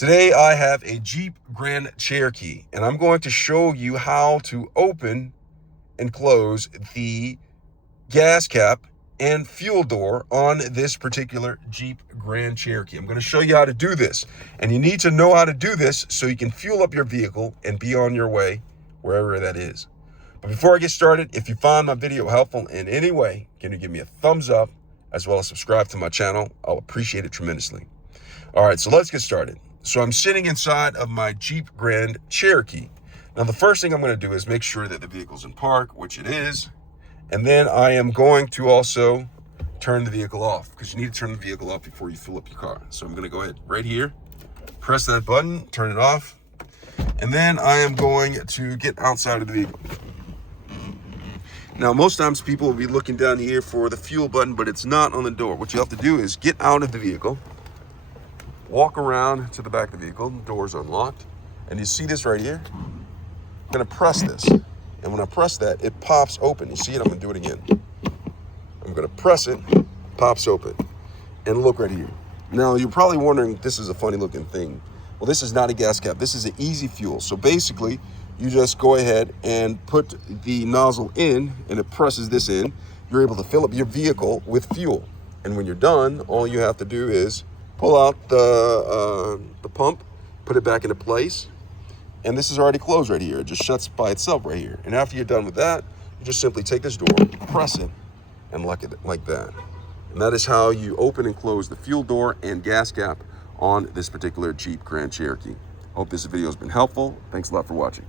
Today I have a Jeep Grand Cherokee, and I'm going to show you how to open and close the gas cap and fuel door on this particular Jeep Grand Cherokee. I'm going to show you how to do this, and you need to know how to do this so you can fuel up your vehicle and be on your way wherever that is. But before I get started, if you found my video helpful in any way, can you give me a thumbs up as well as subscribe to my channel? I'll appreciate it tremendously. All right, so let's get started. So I'm sitting inside of my Jeep Grand Cherokee. Now, the first thing I'm going to do is make sure that the vehicle's in park, which it is. And then I am going to also turn the vehicle off, because you need to turn the vehicle off before you fill up your car. So I'm going to go ahead right here, press that button, turn it off. And then I am going to get outside of the vehicle. Now, most times people will be looking down here for the fuel button, but it's not on the door. What you have to do is get out of the vehicle, walk around to the back of the vehicle, the door's unlocked, and you see this right here? I'm gonna press this, and when I press that, it pops open. You see it? I'm gonna do it again. I'm gonna press it, pops open, and look right here. Now, you're probably wondering, this is a funny looking thing. Well, this is not a gas cap, this is an easy fuel. So basically, you just go ahead and put the nozzle in, and it presses this in. You're able to fill up your vehicle with fuel. And when you're done, all you have to do is pull out the pump, put it back into place, and this is already closed right here. It just shuts by itself right here. And after you're done with that, you just simply take this door, press it, and lock it like that. And that is how you open and close the fuel door and gas cap on this particular Jeep Grand Cherokee. Hope this video has been helpful. Thanks a lot for watching.